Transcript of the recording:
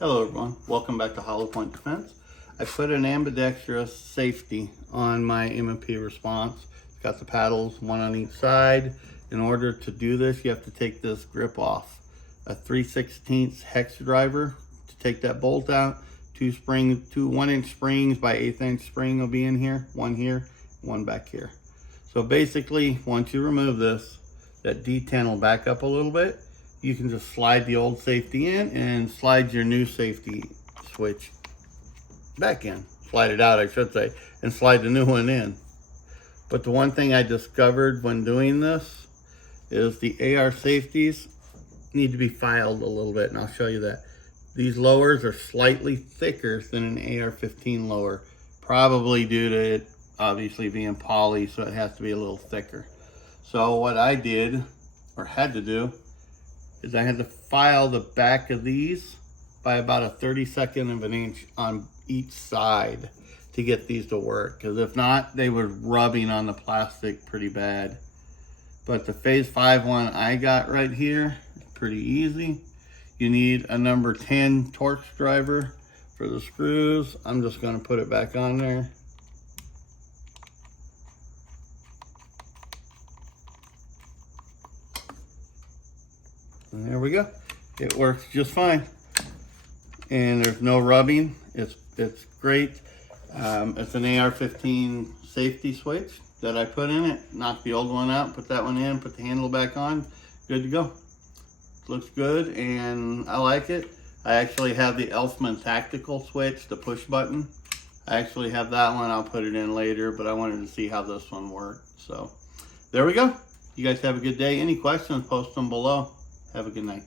Hello everyone, welcome back to Hollow Point Defense. I put an AMBI-Safety on my M&P response. It's got the paddles, one on each side. In order to do this, you have to take this grip off. A 3/16 hex driver to take that bolt out. Two 1-inch springs by 1/8 spring will be in here, one back here. So basically, once you remove this, that D10 will back up a little bit. You can just slide the old safety in and slide your new safety switch back in. Slide it out, I should say, and slide the new one in. But the one thing I discovered when doing this is the AR safeties need to be filed a little bit, and I'll show you that. These lowers are slightly thicker than an AR-15 lower, probably due to it obviously being poly, so it has to be a little thicker. So what I did, or had to do, is I had to file the back of these by about a 32nd of an inch on each side to get these to work, because if not, they were rubbing on the plastic pretty bad. But the phase 5 one I got right here is pretty easy. You need a number 10 torx driver for the screws. I'm just going to put it back on there. And there we go. It works just fine. And there's no rubbing. It's great. It's an AR-15 safety switch that I put in it. Knocked the old one out, put that one in, put the handle back on. Good to go. Looks good and I like it. I actually have the Elfman tactical switch, the push button. I actually have that one. I'll put it in later, but I wanted to see how this one worked. So there we go. You guys have a good day. Any questions, post them below. Have a good night.